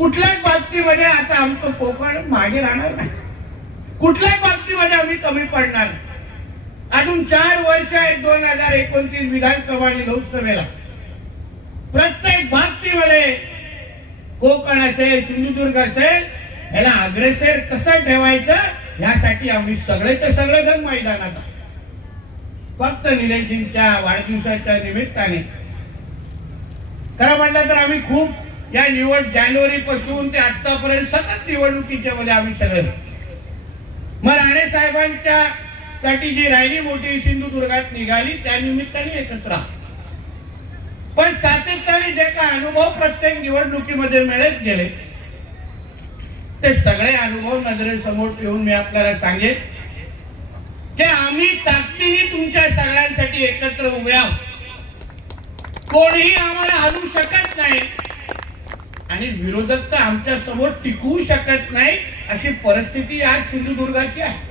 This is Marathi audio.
कुठल्याच बाबतीमध्ये आता आमचं कोकण मागे राहणार नाही, कुठल्याच बाबतीमध्ये आम्ही कमी पडणार. अजून 4 वर्ष आहेत 2029 विधानसभा आणि लोकसभेला. प्रत्येक बाबतीमध्ये कोकण असेल सिंधुदुर्ग असेल याला अग्रेसर कसं ठेवायचं यासाठी आम्ही सगळेजण मैदानात. फक्त निलेशजींच्या वाढदिवसाच्या निमित्ताने खरं म्हटलं तर आम्ही खूप या जानेवारी पासून ते आतापर्यंत सतत निवडणुकीच्या मध्ये आम्ही सगळे मग राणे साहेबांच्या साठी जी रॅली मोठी सिंधुदुर्गात निघाली त्या निमित्ताने एकत्र. पण सातत्याने जे काय अनुभव प्रत्येक निवडणुकीमध्ये मिळत गेले ते सगळे अनुभव नजरेसमोर ठेवून मी आपल्याला सांगेन की आम्ही ताकदीने तुमच्या सगळ्यांसाठी एकत्र उभे आहोत. कोणीही आम्हाला हलवू शकत नाही आणि विरोधक तर आमच्या समोर टिकवू शकत नाही अशी परिस्थिती आज सिंधुदुर्गाची आहे.